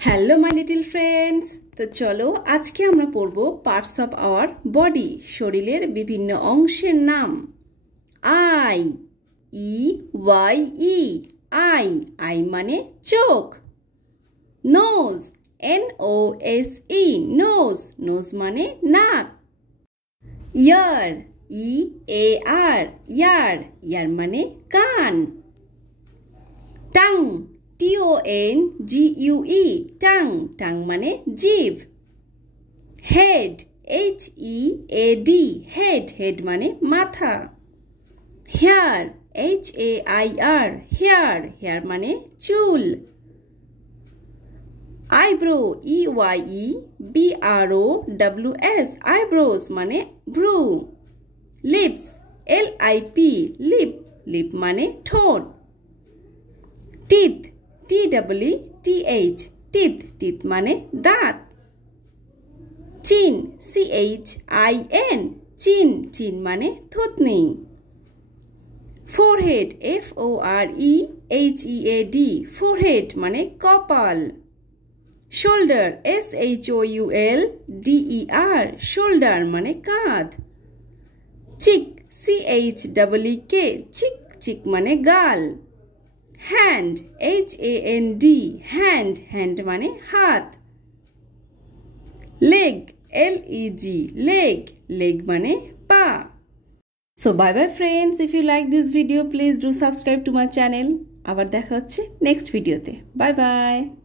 Hello my little friends. তো চলো আজকে আমরা পড়ব পার্টস অফ আওয়ার বডি, শরীরের বিভিন্ন অংশের নাম। Eye, E Y E, eye, eye মানে চোখ। Nose, N O S E, nose, nose মানে নাক। ইয়ার, ই এ আর, ইয়ার, ইয়ার মানে কান। টাং, TONGUE, টাং, টাং মানে জিভ। হেড, HEAD, হেড, হেড মানে মাথা। হেয়ার, HAIR, হেয়ার, হেয়ার মানে চুল। আইব্রো, EYEBROWS, আইব্রোস মানে ভ্রু। লিপস, LIP, লিপ, লিপ মানে ঠোঁট। টিথ, TEETH, টিথ, টিথ মানে দাঁত। চিন, CHIN, চিন, চিন মানে থুতনি। ফোরহেড, FOREHEAD, ফোরহেড মানে কপাল। শোল্ডার, SHOULDER, শোল্ডার মানে কাঁধ। চিক, CHEEK, চিক, চিক মানে গাল। হ্যান্ড, HAND, হ্যান্ড, হ্যান্ড মানে হাত। লেগ, LEG, লেগ, লেগ মানে পা। So bye bye friends, if you like this video please do subscribe to my channel. আবার দেখা হচ্ছে নেক্সট ভিডিওতে। Bye bye.